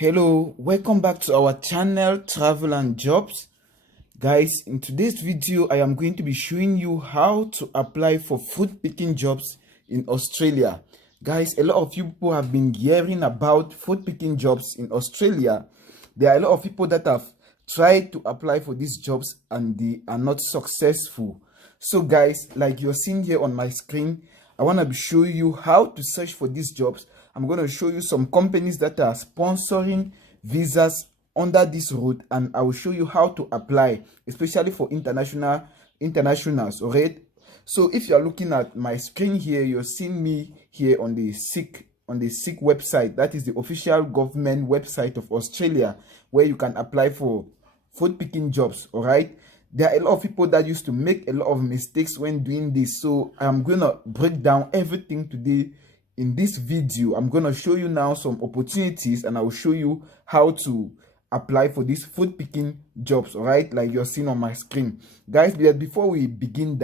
Hello, welcome back to our channel Travel and Jobs. Guys, in today's video I am going to be showing you how to apply for food picking jobs in Australia. Guys, a lot of you people have been hearing about food picking jobs in Australia. There are a lot of people that have tried to apply for these jobs and they are not successful. So guys, like you're seeing here on my screen, I want to show you how to search for these jobs. I'm going to show you some companies that are sponsoring visas under this route, and I will show you how to apply, especially for internationals. All right. So if you are looking at my screen here, you're seeing me here on the SICK website. That is the official government website of Australia, where you can apply for food picking jobs. All right. There are a lot of people that used to make a lot of mistakes when doing this, so I'm gonna break down everything today in this video. I'm gonna show you now some opportunities, and I will show you how to apply for these food picking jobs. All right, like you're seeing on my screen, guys. Before we begin,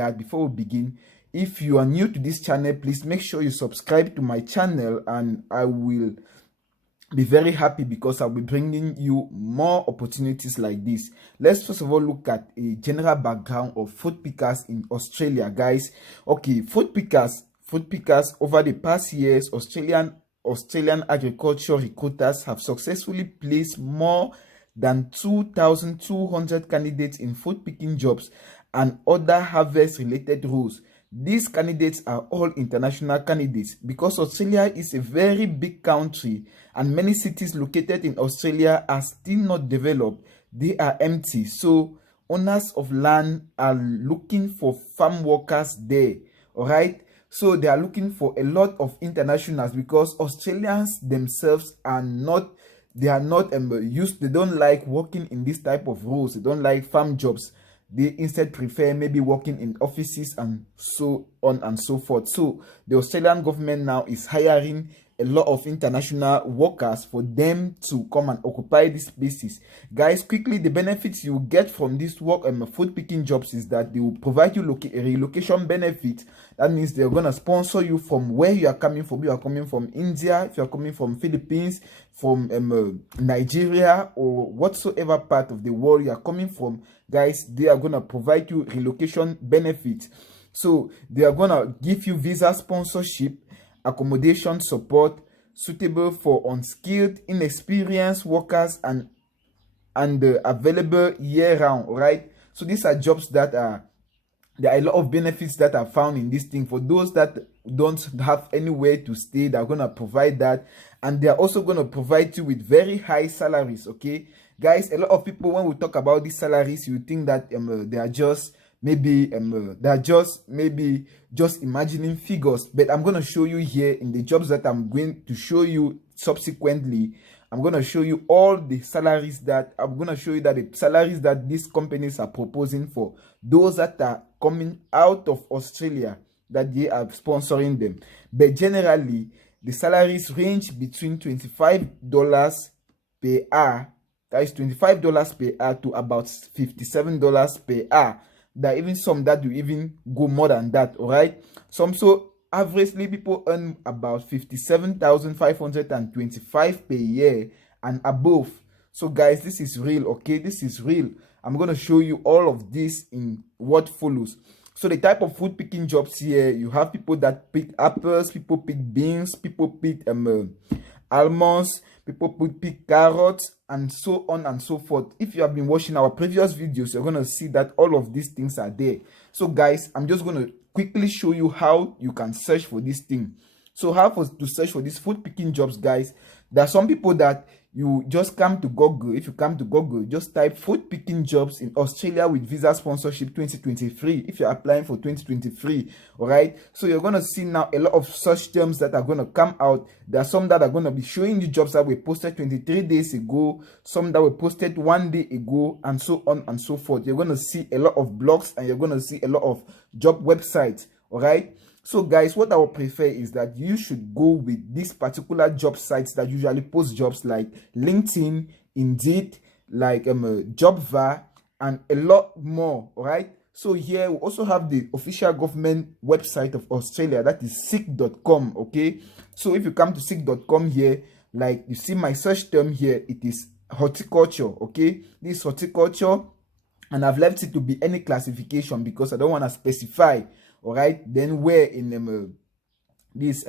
if you are new to this channel, please make sure you subscribe to my channel, and I will be very happy because I'll be bringing you more opportunities like this. Let's first of all look at a general background of food pickers in Australia, guys. Okay, food pickers over the past years, Australian agriculture recruiters have successfully placed more than 2,200 candidates in food picking jobs and other harvest related roles. These candidates are all international candidates because Australia is a very big country and many cities located in Australia are still not developed. They are empty. So owners of land are looking for farm workers there. All right. So they are looking for a lot of internationals because Australians themselves are not used. They don't like working in this type of roles. They don't like farm jobs. They instead prefer maybe working in offices and so on and so forth. So the Australian government now is hiring a lot of international workers for them to come and occupy these spaces. Guys, quickly, the benefits you get from this work and food picking jobs is that they will provide you a relocation benefit. That means they're going to sponsor you from where you are coming from. You are coming from India, if you are coming from Philippines, from Nigeria, or whatsoever part of the world you are coming from, guys, they are going to provide you relocation benefits. So they are going to give you visa sponsorship, accommodation support suitable for unskilled, inexperienced workers and available year-round. Right. So these are jobs that there are a lot of benefits that are found in this thing. For those that don't have anywhere to stay, they're going to provide that, and they're also going to provide you with very high salaries. Okay, guys, a lot of people, when we talk about these salaries, you think that they are just just imagining figures, but I'm going to show you here in the jobs that I'm going to show you subsequently. I'm going to show you all the salaries that the salaries that these companies are proposing for those that are coming out of Australia, that they are sponsoring them. But generally, the salaries range between $25 per hour, that is $25 per hour, to about $57 per hour. There are even some that will even go more than that. All right. So averagely, people earn about $57,525 per year and above. So guys, this is real. Okay, this is real. I'm going to show you all of this in what follows. So the type of food picking jobs here, you have people that pick apples, people pick beans, people pick almonds, people pick carrots, and so on and so forth. If you have been watching our previous videos, you're going to see that all of these things are there. So guys, I'm just going to quickly show you how you can search for this thing. So how to search for these food picking jobs, guys. There are some people that you just come to Google. If you come to Google, just type food picking jobs in Australia with visa sponsorship 2023. If you're applying for 2023, all right. So you're going to see now a lot of search terms that are going to come out. There are some that are going to be showing you jobs that were posted 23 days ago, some that were posted 1 day ago, and so on and so forth. You're going to see a lot of blogs, and you're going to see a lot of job websites, all right. So guys, what I would prefer is that you should go with these particular job sites that usually post jobs, like LinkedIn, Indeed, like Jobva, and a lot more. All right. So here we also have the official government website of Australia, that is sick.com. Okay. So if you come to sick.com here, Like you see my search term here, it is horticulture. Okay, this is horticulture, and I've left it to be any classification because I don't want to specify. All right, then where in this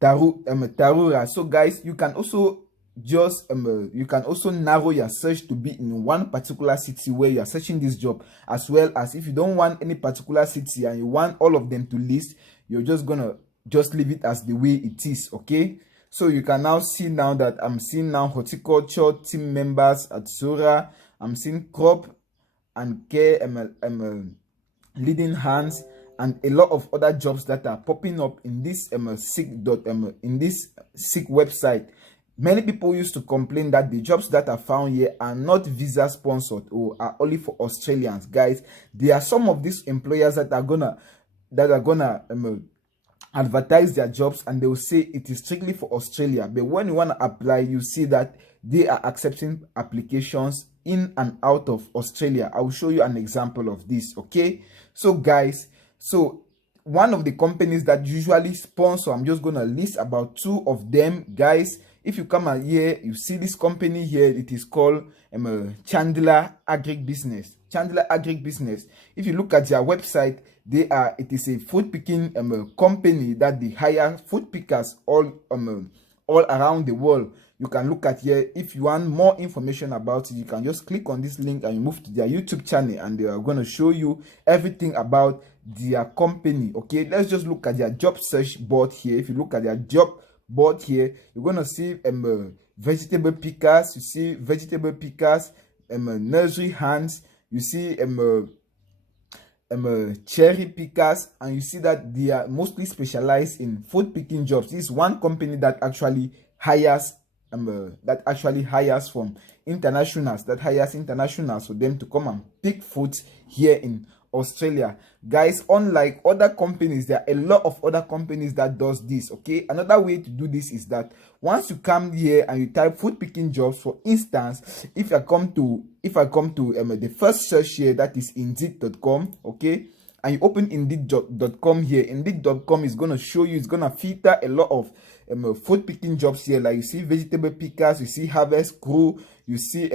Tarura. So guys, you can also just you can also narrow your search to be in one particular city where you are searching this job, as well as if you don't want any particular city and you want all of them to list, you're just gonna just leave it as the way it is. Okay, so you can now see now that I'm seeing now horticulture team members at Sora. I'm seeing crop and care leading hands, and a lot of other jobs that are popping up in this in this SICK website. Many people used to complain that the jobs that are found here are not visa sponsored or are only for Australians. Guys, there are some of these employers that are gonna advertise their jobs and they will say it is strictly for Australia, but when you want to apply, you see that they are accepting applications in and out of Australia. I will show you an example of this. Okay, so guys, so one of the companies that usually sponsor, I'm just gonna list about two of them. Guys, if you come out here, you see this company here, it is called Chandler Agribusiness. Chandler Agribusiness. If you look at their website, it is a food picking company that they hire food pickers all around the world. You can look at here. If you want more information about it, you can just click on this link and you move to their YouTube channel, and they are going to show you everything about their company. Okay, let's just look at their job search board here. If you look at their job board here, you're going to see vegetable pickers. You see vegetable pickers, nursery hands. You see cherry pickers, and you see that they are mostly specialized in food picking jobs. This is one company that actually hires from internationals, that hires internationals for them to come and pick fruits here in Australia. Guys, unlike other companies, there are a lot of other companies that does this. Okay, another way to do this is that once you come here and you type food picking jobs, for instance, if I come to the first search here, that is indeed.com. okay, and you open indeed.com here, indeed.com is going to show you, it's going to filter a lot of food picking jobs here. Like you see vegetable pickers, you see harvest crew, you see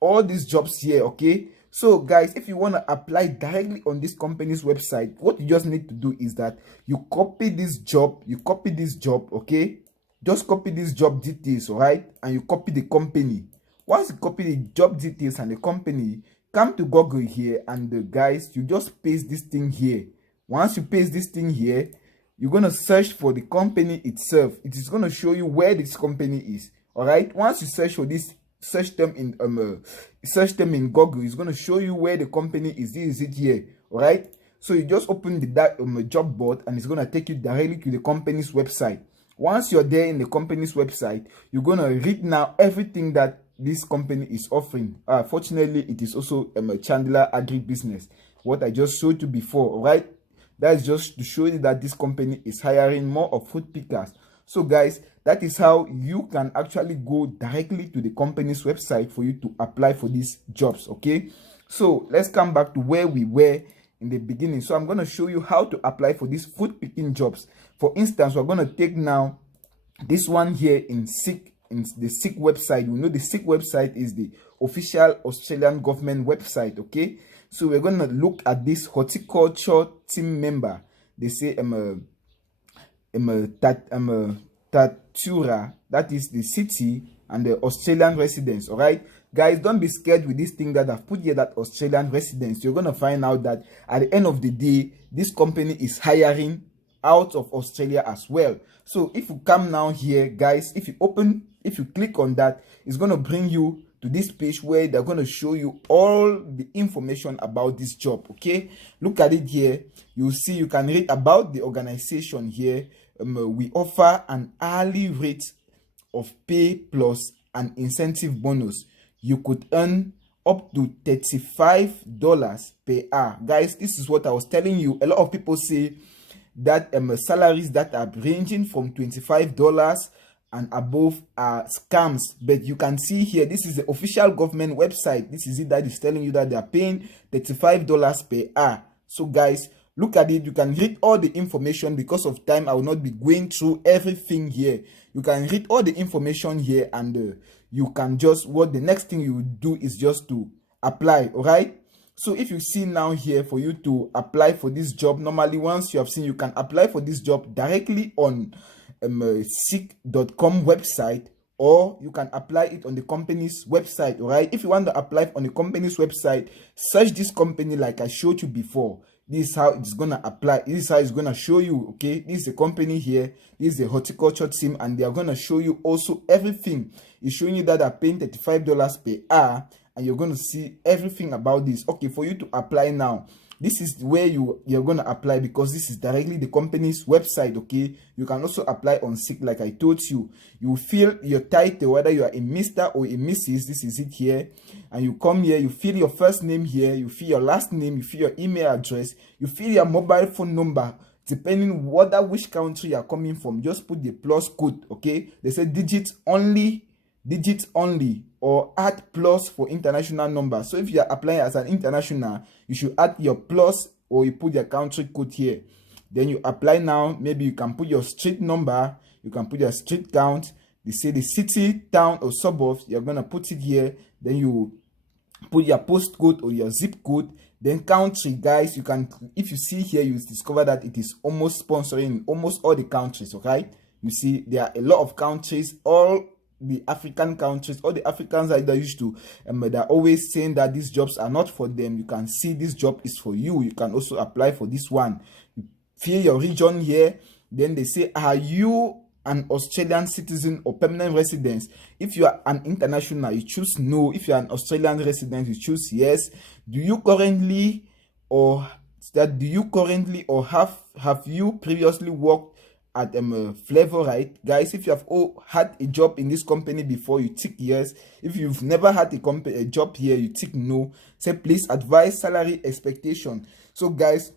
all these jobs here. Okay, so guys, if you want to apply directly on this company's website, what you just need to do is that you copy this job, okay, just copy these job details, all right, and you copy the company. Once you copy the job details and the company, come to Google here, and guys, you just paste this thing here. Once you paste this thing here, you're going to search for the company itself. It is going to show you where this company is. All right, once you search for this, search them in Google, it's going to show you where the company is. This is it here. All right, so you just open the job board, and it's going to take you directly to the company's website. Once you're there in the company's website, you're going to read now everything that this company is offering. Fortunately, it is also Chandler Agribusiness, what I just showed you before. All right, that's just to show you that this company is hiring more of food pickers. So guys, that is how you can actually go directly to the company's website for you to apply for these jobs. Okay, so let's come back to where we were in the beginning. So I'm going to show you how to apply for these food picking jobs. For instance, we're going to take now this one here in the SICK website. We know the SICK website is the official Australian government website. Okay, so we're going to look at this horticulture team member. They say Tatura, that is the city and the Australian residents. All right, guys, don't be scared with this thing that I've put here, that Australian residents. You're going to find out that at the end of the day, this company is hiring out of Australia as well. So if you come now here, guys, if you click on that, it's going to bring you to this page where they're going to show you all the information about this job. Okay, look at it here. You see, you can read about the organization here. We offer an hourly rate of pay plus an incentive bonus. You could earn up to $35 per hour. Guys, this is what I was telling you. A lot of people say that salaries that are ranging from $25 and above are scams, but you can see here, this is the official government website. This is it that is telling you that they are paying $35 per hour. So guys, look at it. You can read all the information. Because of time, I will not be going through everything here. You can read all the information here, and you can just, what the next thing you will do is just to apply. All right. So if you see now here, for you to apply for this job, normally once you have seen, you can apply for this job directly on seek.com website, or you can apply it on the company's website. All right. If you want to apply on the company's website, search this company like I showed you before. This is how it's gonna apply. This is how it's gonna show you. Okay, this is the company here. This is the horticulture team, and they are gonna show you also everything. It's showing you that they're paying $35 per hour, and you're gonna see everything about this. Okay, for you to apply now, this is where you're gonna apply, because this is directly the company's website. Okay, you can also apply on Seek like I told you. You fill your title, whether you are a Mr. or a Mrs. This is it here, and you come here, you fill your first name here, you fill your last name, you fill your email address, you fill your mobile phone number, depending which country you are coming from. Just put the plus code. Okay, they say digits only, or add plus for international number. So if you are applying as an international, you should add your plus, or you put your country code here. Then you apply now. Maybe you can put your street number, you can put your street count. They say the city, town, or suburbs, you're gonna put it here. Then you put your postcode or your zip code. Then country, guys, you can, if you see here, you discover that it is almost sponsoring in almost all the countries. Okay, you see there are a lot of countries, all the African countries. All the Africans are used to, they're always saying that these jobs are not for them. You can see this job is for you. You can also apply for this one. You fill your region here. Then they say, are you an Australian citizen or permanent resident? If you are an international, you choose no. If you are an Australian resident, you choose yes. Do you currently or have you previously worked at Flavorite? Guys, if you have had a job in this company before, you tick yes. If you've never had a job here, you tick no. Say please advise salary expectation. So guys,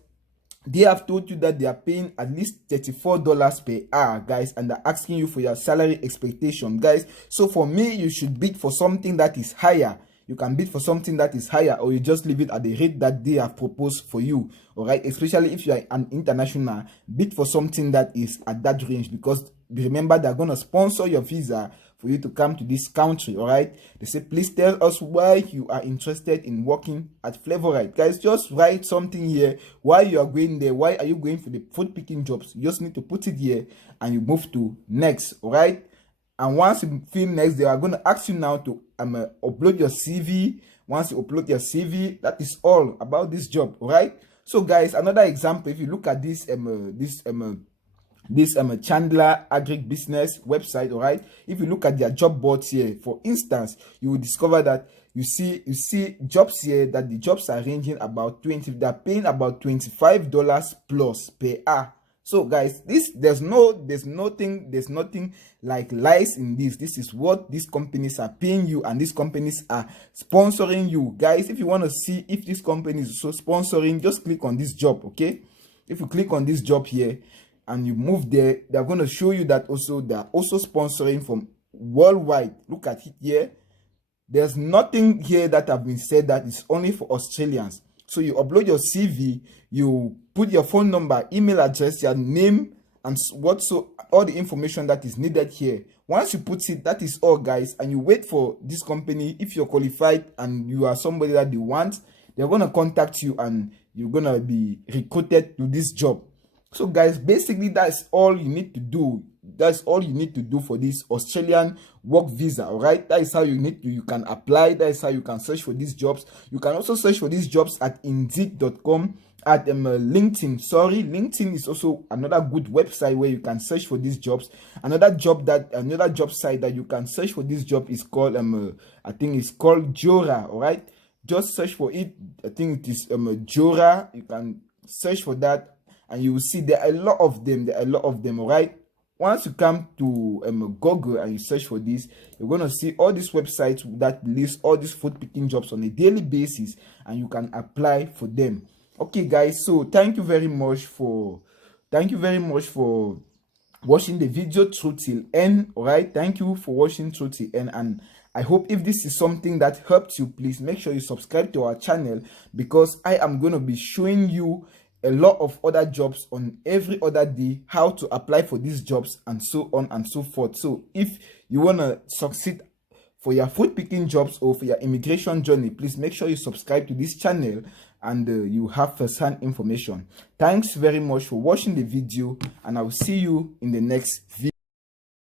they have told you that they are paying at least $34 per hour, guys, and they're asking you for your salary expectation, guys. So for me, you should bid for something that is higher. You can bid for something that is higher, or you just leave it at the rate that they have proposed for you. All right, especially if you are an international, bid for something that is at that range, because remember, they're going to sponsor your visa for you to come to this country. All right, they say please tell us why you are interested in working at Flavorite. Guys, just write something here why you are going there. Why are you going for the food picking jobs? You just need to put it here, and you move to next. All right, and once you fill next, they are going to ask you now to upload your CV. Once you upload your CV, that is all about this job. All right, so guys, another example, if you look at this Chandler agribusiness website. All right, if you look at their job boards here, for instance, you will discover that you see jobs here, that the jobs are ranging about they're paying about $25 plus per hour. So guys, there's nothing like lies in this. This is what these companies are paying you, and these companies are sponsoring you. Guys, if you want to see if this company is so sponsoring, just click on this job. Okay, if you click on this job here and you move there, they're going to show you that also they're also sponsoring from worldwide. Look at it here. There's nothing here that have been said that is only for Australians. So you upload your CV, you put your phone number, email address, your name, and all the information that is needed here. Once you put it, that is all, guys, and you wait for this company. If you're qualified and you are somebody that they want, they're going to contact you, and you're going to be recruited to this job. So guys, basically that's all you need to do. That's all you need to do for this Australian work visa. All right, that is how you can apply. That is how you can search for these jobs. You can also search for these jobs at Indeed.com, at LinkedIn. Sorry, LinkedIn is also another good website where you can search for these jobs. Another job site that you can search for this job is called I think it's called Jora. All right, just search for it. I think it is Jora. You can search for that, and you will see there are a lot of them. All right. Once you come to Google and you search for this, you're going to see all these websites that list all these food picking jobs on a daily basis, and you can apply for them. Okay, guys, so thank you very much for watching the video through till end. All right, thank you for watching through till end, and I hope if this is something that helped you, please make sure you subscribe to our channel, because I am going to be showing you a lot of other jobs on every other day, how to apply for these jobs, and so on and so forth. So if you want to succeed for your food picking jobs or for your immigration journey, please make sure you subscribe to this channel and you have first-hand information. Thanks very much for watching the video, and I will see you in the next video.